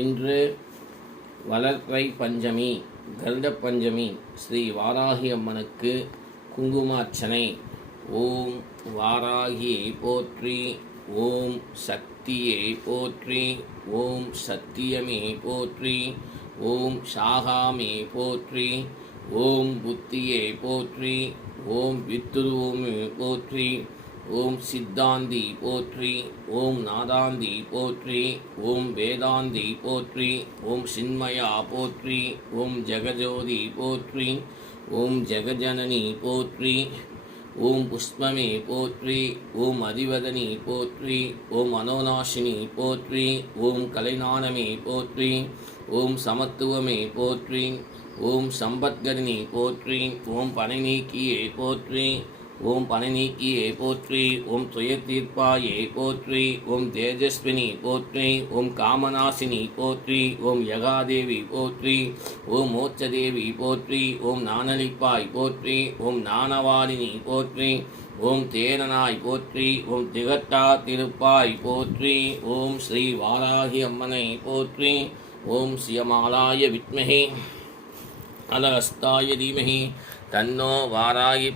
இன்று வளர்பிறை பஞ்சமி, கருட பஞ்சமி. ஸ்ரீ வாராகி அம்மனுக்கு குங்குமார்ச்சனை. ஓம் வாராகியை போற்றி, ஓம் சக்தியை போற்றி, ஓம் சத்தியமே போற்றி, ஓம் சாகாமே போற்றி, ஓம் புத்தியை போற்றி, ஓம் வித்துருவமே போற்றி, ஓம் சித்தாந்தி போற்றி, ஓம் நாதாந்தி போற்றி, ஓம் வேதாந்தி போற்றி, ஓம் சின்மயா போற்றி, ஓம் ஜெகஜோதி போற்றி, ஓம் ஜெகஜனனி போற்றி, ஓம் புஷ்பமே போற்றி, ஓம் அதிவதனி போற்றி, ஓம் மனோநாசினி போற்றி, ஓம் கலைஞானமே போற்றி, ஓம் சமத்துவமே போற்றி, ஓம் சம்பத்கரிணி போற்றி, ஓம் பனை நீக்கியே போற்றி, ஓம் பனை நீக்கியே போற்றி, ஓம் துயர்தீர்ப்பாயே போற்றி, ஓம் தேஜஸ்வினி போற்றி, ஓம் காமநாசினி போற்றி, ஓம் யகாதேவி போற்றி, ஓம் மோட்சதேவி போற்றி, ஓம் நாணலிப்பாய் போற்றி, ஓம் ஞானவாலினி போற்றி, ஓம் தேரனாய் போற்றி, ஓம் திகட்டா திருப்பாய் போற்றி, ஓம் ஸ்ரீ வாராகி அம்மனை போற்றி, ஓம் சியமாலாய வித்மஹே அலஹஸ்தாய தீமஹி தன்னோ வாராகி